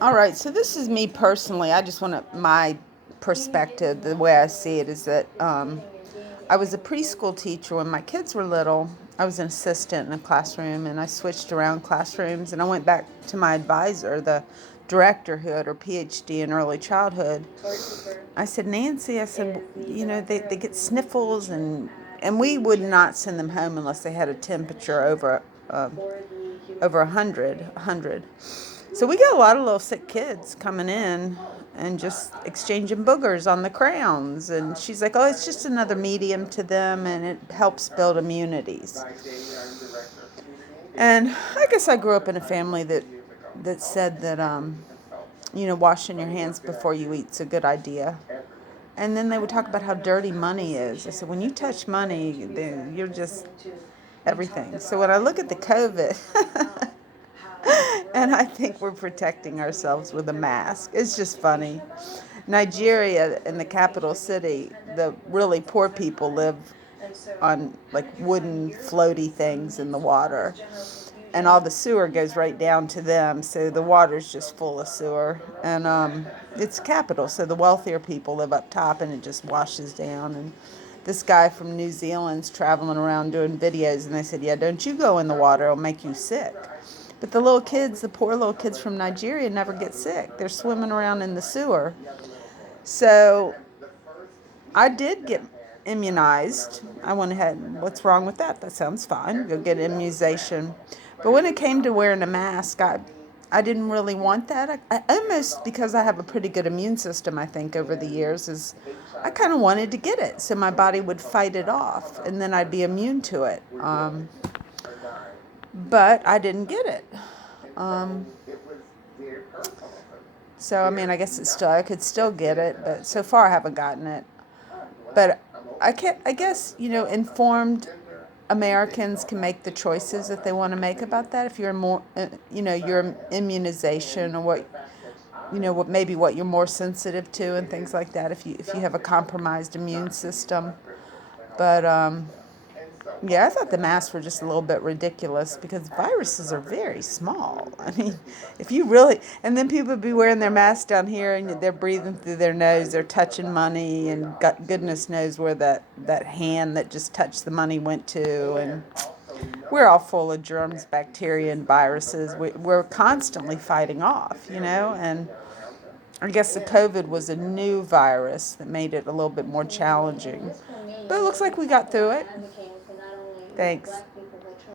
All right, so this is me personally. I just want to, my perspective, the way I see it is that I was a preschool teacher when my kids were little. I was an assistant in a classroom and I switched around classrooms and I went back to my advisor, the director who had her PhD in early childhood. I said, Nancy, I said, they get sniffles and we would not send them home unless they had a temperature over 100. So we get a lot of little sick kids coming in and just exchanging boogers on the crayons. And she's like, oh, it's just another medium to them and it helps build immunities. And I guess I grew up in a family that said that, washing your hands before you eat is a good idea. And then they would talk about how dirty money is. I said, when you touch money, then you're just everything. So when I look at the COVID, and I think we're protecting ourselves with a mask. It's just funny. Nigeria, in the capital city, the really poor people live on like wooden floaty things in the water. And all the sewer goes right down to them, so the water's just full of sewer. And it's capital, so the wealthier people live up top, and it just washes down. And this guy from New Zealand's traveling around doing videos, and they said, "Yeah, don't you go in the water; it'll make you sick." But the little kids, the poor little kids from Nigeria, never get sick. They're swimming around in the sewer. So I did get immunized. I went ahead. What's wrong with that? That sounds fine. Go get immunization. But when it came to wearing a mask, I didn't really want that. I almost, because I have a pretty good immune system, I think, over the years, is I kind of wanted to get it so my body would fight it off and then I'd be immune to it. But I didn't get it. Um, so, I mean, I guess I could still get it, but so far I haven't gotten it. But I guess, informed Americans can make the choices that they want to make about that. If you're more, your immunization or what you're more sensitive to and things like that. If you have a compromised immune system, but yeah, I thought the masks were just a little bit ridiculous because viruses are very small. I mean, if you really, and then people would be wearing their masks down here and they're breathing through their nose, they're touching money, and goodness knows where that hand that just touched the money went to. And we're all full of germs, bacteria, and viruses. We're constantly fighting off, and I guess the COVID was a new virus that made it a little bit more challenging. But it looks like we got through it. Thanks.